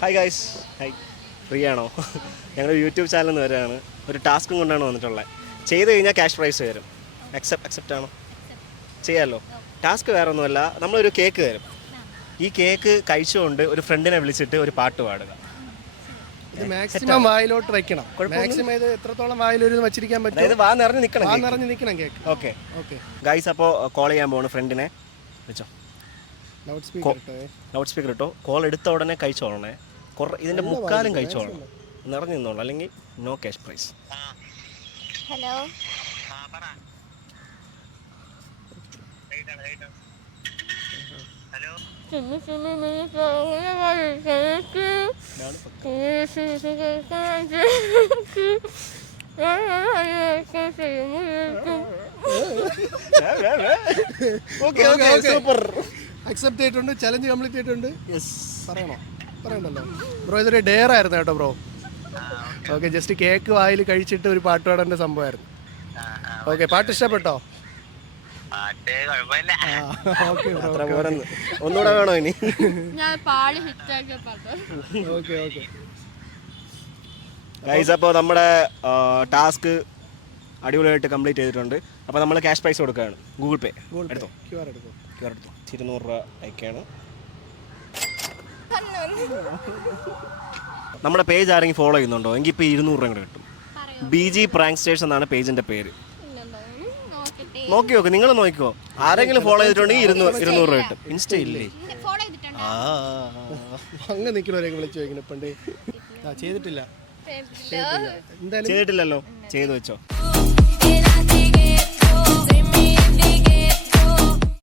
Hi guys, hi. Free ആണോ? ഞങ്ങൾ YouTube ചാനലിൽ നിന്ന് വരികയാണ്. ഒരു ടാസ്കും കൊണ്ടാണ് വന്നിട്ടുള്ളത്. ചെയ്ത് കഴിഞ്ഞാൽ ക്യാഷ് പ്രൈസ് തരും. അക്സെപ്റ്റ് ആണോ? ചെയ്യാമല്ലോ. ടാസ്ക് വേറെ ഒന്നുമല്ല, നമ്മളൊരു കേക്ക് തരും. ഈ കേക്ക് കഴിച്ചുകൊണ്ട് ഒരു ഫ്രണ്ടിനെ വിളിച്ചിട്ട് ഒരു പാട്ട് പാടുക. ഇത് മാക്സിമം വായിലോട്ട് വെക്കണം. മാക്സിമം ഇത് എത്രത്തോളം വായിലൊരു വെച്ചിരിക്കാൻ പറ്റും. അതായത് വാ നിറഞ്ഞ് നിൽക്കണം. വാ നിറഞ്ഞ് നിൽക്കണം കേക്ക്. ഓക്കെ ഗൈസ്, അപ്പോൾ കോൾ ചെയ്യാൻ പോകണം ഫ്രണ്ടിനെ. വെച്ചോ, ലൗഡ് സ്പീക്കർ ഇട്ടോ. കോൾ എടുത്ത ഉടനെ കഴിച്ചോളണേ. ഇതിൻ്റെ മുക്കാലും കഴിച്ചോളണം, നിറഞ്ഞു നിന്നോളൂ, അല്ലെങ്കിൽ no cash prize. Hello, super. Accept ചെയ്തിട്ടുണ്ട്, ചലഞ്ച് കംപ്ലീറ്റ് ചെയ്തിട്ടുണ്ട്. പറയണല്ലോ ബ്രോ, ഇതൊരു ഡെയർ ആയിരുന്നു കേട്ടോ ബ്രോ. ഓക്കെ, ജസ്റ്റ് കേക്ക് വായിൽ കഴിച്ചിട്ട് ഒരു പാട്ട് പാടേണ്ട സംഭവമായിരുന്നു. ഓക്കെ, പാട്ട് ഇഷ്ടപ്പെട്ടോ? ഒന്നുകൂടെ വേണോ ഇനി? ഓക്കെ ഗൈസ്, അപ്പോൾ നമ്മുടെ ടാസ്ക് അടിപൊളിയായിട്ട് കംപ്ലീറ്റ് ചെയ്തിട്ടുണ്ട്. അപ്പോൾ നമ്മൾ ക്യാഷ് പ്രൈസ് കൊടുക്കുകയാണ്. ഗൂഗിൾ പേ എടുത്തോ, QR എടുത്തോ. 200 രൂപ അയക്കാണ്. നമ്മുടെ പേജ് ആരെങ്കിലും ഫോളോ ചെയ്യുന്നുണ്ടോ? എങ്കിൽ ഇപ്പോൾ 200 രൂപ കിട്ടും. BG Pranksters എന്നാണ് പേജിൻ്റെ പേര്. നോക്കി നോക്ക്, നിങ്ങൾ നോക്കിക്കോ. ആരെങ്കിലും ഫോളോ ചെയ്തിട്ടുണ്ടെങ്കിൽ 200 രൂപ കിട്ടും. ഇൻസ്റ്റ ഇല്ലേ? അങ്ങ് നിൽക്കുന്നവരെയൊക്കെ വിളിച്ചു ചോദിക്കണം. പണ്ട് ചെയ്തിട്ടില്ലല്ലോ. ചെയ്തിട്ടില്ലല്ലോ, ചെയ്തു വെച്ചോ.